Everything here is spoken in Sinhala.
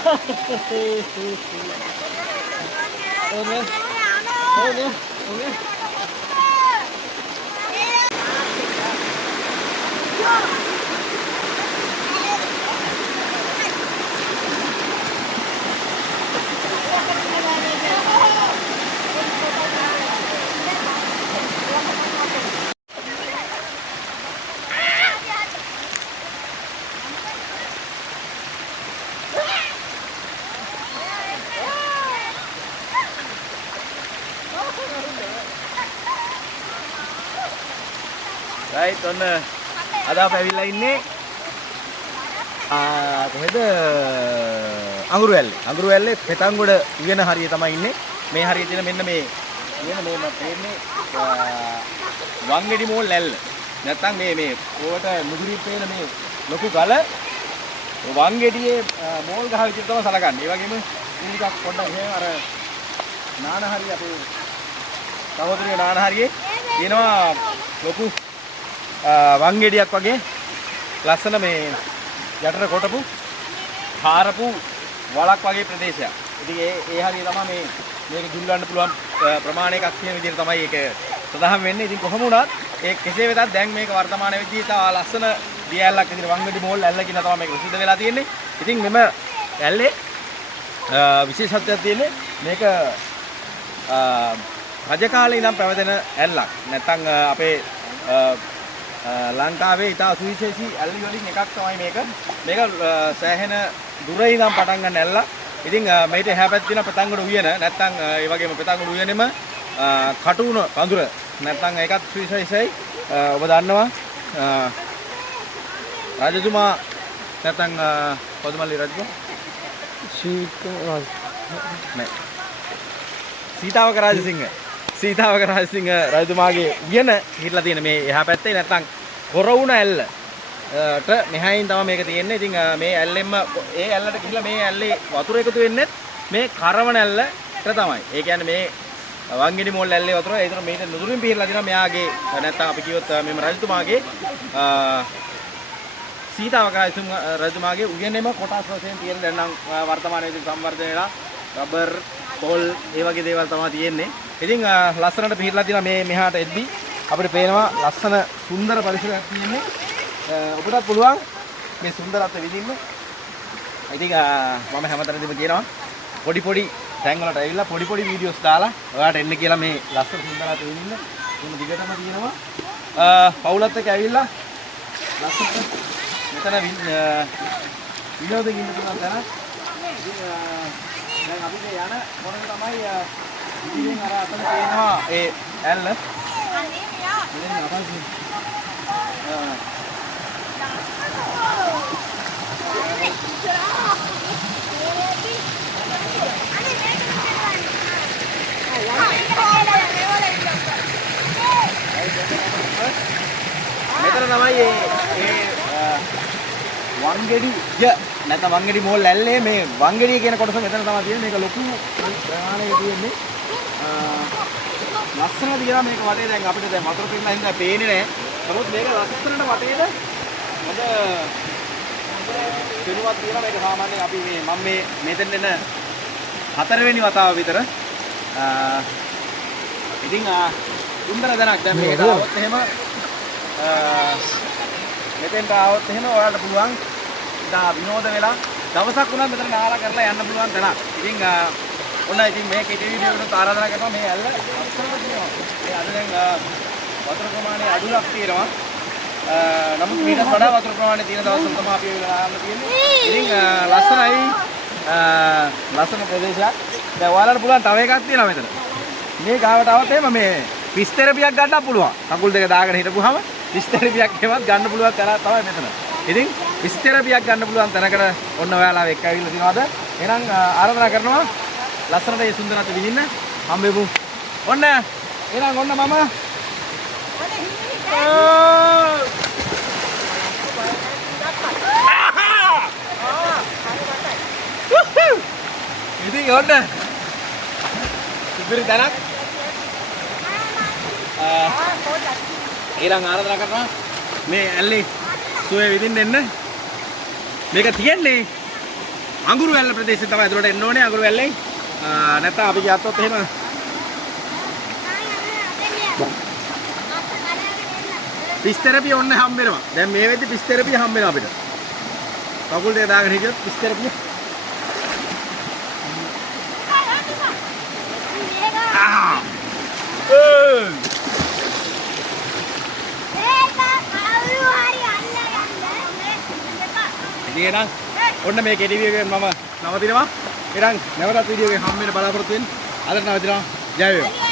Oke. Oke. Oke. Right, ඔන්න අද අපි ඇවිල්ලා ඉන්නේ කොහෙද? අඟුරු වැල්ලේ පෙතන්ගොඩ උයන හරිය තමයි ඉන්නේ. මේ හරිය තියෙන මෙන්න මේ කියන මේ මම පේන්නේ වංගෙඩි මෝල් ඇල්ල. නැත්තම් මේ ඕකට නුගුරි පේන මේ ලොකු ගල වංගෙඩියේ මෝල් ගහ විදිහට තමයි සලකන්නේ. ඒ වගේම ටිකක් පොඩ්ඩක් එහෙම අර නානහරිය අපේ සහෝදරිය නානහරියේ තියෙනවා ලොකු වංගෙඩියක් වගේ ලස්සන මේ යටට කොටපු හාරපු වලක් වගේ ප්‍රදේශයක්. ඉතින් ඒ හරිය තමයි මේක ගිල්වන්න පුළුවන් ප්‍රමාණයක් කියන විදිහට තමයි ඒක සඳහන් වෙන්නේ. ඉතින් කොහොම වුණත් ඒ කෙසේ වෙතත් දැන් මේක වර්තමාන වෙද්දී තා ලස්සන දිය ඇල්ලක් විදිහට වංගෙඩි මෝල් ඇල්ල කියන තමයි මේක ප්‍රසිද්ධ වෙලා තියෙන්නේ. ඉතින් මෙම ඇල්ලේ විශේෂත්වයක් තියෙන්නේ මේක රජ කාලේ ඉඳන් පැවතෙන ඇල්ලක්. නැත්තම් අපේ ලංකාවේ ඉතා සුවිශේෂී ඇල්ලි වලින් එකක් තමයි මේක. මේක සෑහෙන දුර ඉඳන් පටන් ගන්න ඇල්ල. ඉතින් මේිට එහා පැත්තේ තියෙන පෙතන්ගොඩ උයන නැත්තම් ඒ වගේම පෙතන්ගොඩ උයනෙම කටුන පඳුර නැත්තම් ඒකත් සුවිශේෂයි. ඔබ දන්නවා රජතුමා නැත්තම් පොදුමල්ලි රජතුමා සීතාවක රාජසිංහ රජතුමාගේ උයන හිටලා තියෙන මේ එහා පැත්තේ නැත්තම් කොරවුණ ඇල්ල ට මෙහායින් තමයි මේක තියෙන්නේ. ඉතින් මේ ඇල්ලෙන්ම ඒ ඇල්ලට ගිහිල්ලා මේ ඇල්ලේ වතුර එකතු වෙන්නේ මේ කරවන ඇල්ලට තමයි. ඒ කියන්නේ මේ වංගෙඩි මෝල් ඇල්ලේ වතුර ඒතර මේක නුදුරින් පිරලා තියෙනවා මෙයාගේ නැත්තම් අපි කිව්වොත් මෙම රජතුමාගේ සීතාවක රජතුමාගේ උයනේම කොටස් වශයෙන් තියෙන දැන් නම් වර්තමානයේදී සංවර්ධනය වෙලා රබර් පොල් ඒ වගේ දේවල් තමයි තියෙන්නේ. ඉතින් ලස්සනට පිරලා තියෙනවා මේ මෙහාට එද්දි අපිට පේනවා ලස්සන සුන්දර පරිසරයක් තියෙන්නේ. ඔබටත් පුළුවන් මේ සුන්දරත්වය විඳින්න. ඉතින් මම හැමතැනදීම කියනවා පොඩි තැන් වලට ඇවිල්ලා පොඩි වීඩියෝස් දාලා ඔයාලට එන්න කියලා මේ ලස්සන සුන්දරත්වය විඳින්න. මේ දිගටම තියෙනවා. පවුලත් එක්ක ඇවිල්ලා ලස්සන මෙතන විනෝදෙකින් ඉන්න පුළුවන් තැන. ඉතින් දැන් අපි මේ යන මොන තමයි ඉතින් අර අතන තියෙනවා ඒ ඇල්ල. මෙතන අපල් මෙතන තමයි වංගෙඩි නැත්නම් වංගෙඩි මෝල් ඇල්ලේ මේ වංගෙඩිය කියන කොටස මෙතන තමයි තියෙන්නේ. මේක ලොකු ප්‍රමාණයක තියෙන්නේ. ලස්සන දිගට මේක වටේ දැන් අපිට දැන් වතුර පිරලා හින්දා පේන්නේ නැහැ. නමුත් මේක ලස්සනට වටේට හොඳ පිරුවක් තියෙනවා. මේක සාමාන්‍යයෙන් අපි මම මෙතෙන් එන 4 වෙනි වතාව විතර. ඉතින් සුන්දර දැනක් දැන් මේකට આવොත් එහෙම මෙතෙන්ට આવොත් එහෙම ඔයාලට පුළුවන් ඉතින් විනෝද වෙලා දවසක් වුණත් මෙතන නාලා කරලා යන්න පුළුවන් තැනක්. ඉතින් ඔන්න ඉතින් මේ කෙටි වීඩියෝ එකට ආරාධනා කරනවා මේ ඇල්ල ලස්සනට තියෙනවා. මේ අද දැන් වතුර ප්‍රමාණය අඩුවක් තියෙනවා. නමුත් මීට වඩා වතුර ප්‍රමාණය තියෙන දවස්වල තමයි අපි ආන්න තියෙන්නේ. ඉතින් ලස්සනයි ලස්සන ප්‍රදේශයක්. දැන් ඔයාලට පුළුවන් තව එකක් තියෙනවා මෙතන. මේ ගාවට આવත් එහෙම මේ ෆිස් තෙරපියක් ගන්නත් පුළුවන්. කකුල් දෙක දාගෙන හිටපුවාම ෆිස් තෙරපියක් එහෙමත් ගන්න පුළුවන් කරා තමයි මෙතන. ඉතින් ෆිස් තෙරපියක් ගන්න පුළුවන් තැනකට ඔන්න ඔයාලා එක්ක ඇවිල්ලා තිනවද? එහෙනම් ආරාධනා කරනවා ලස්සනට මේ සුන්දරත්වය විඳින්න හම්බෙමු. ඔන්න එහෙනම් ඔන්න මම ඉතින් ඔන්න ඉතිරි තැනක් ඊළඟ ආරාධනා කරනවා මේ ඇල්ලේ සුවේ විඳින්න එන්න. මේක තියෙන්නේ අඟුරු වැල්ල ප්‍රදේශය තමයි ඇතුළට එන්න ඕනේ. අඟුරු වැල්ලෙන් නැත්නම් අපි ගියත් එහෙම පිස්තරපිය ඔන්න හම්බ වෙනවා. දැන් මේ වෙද්දි පිස්තරපිය හම්බ වෙනවා අපිට. කකුල් දෙක දාගෙන හිටියොත් පිස්තරපිය. ඉතින් ඔන්න මේ කෙටි වීඩියෝ එක මම නවතිනවා. ඉතින් නැවතත් වීඩියෝ එකක් හම්බ වෙන්න බලාපොරොත්තු වෙන්න. අදට නවතිනවා. ජය වේවා.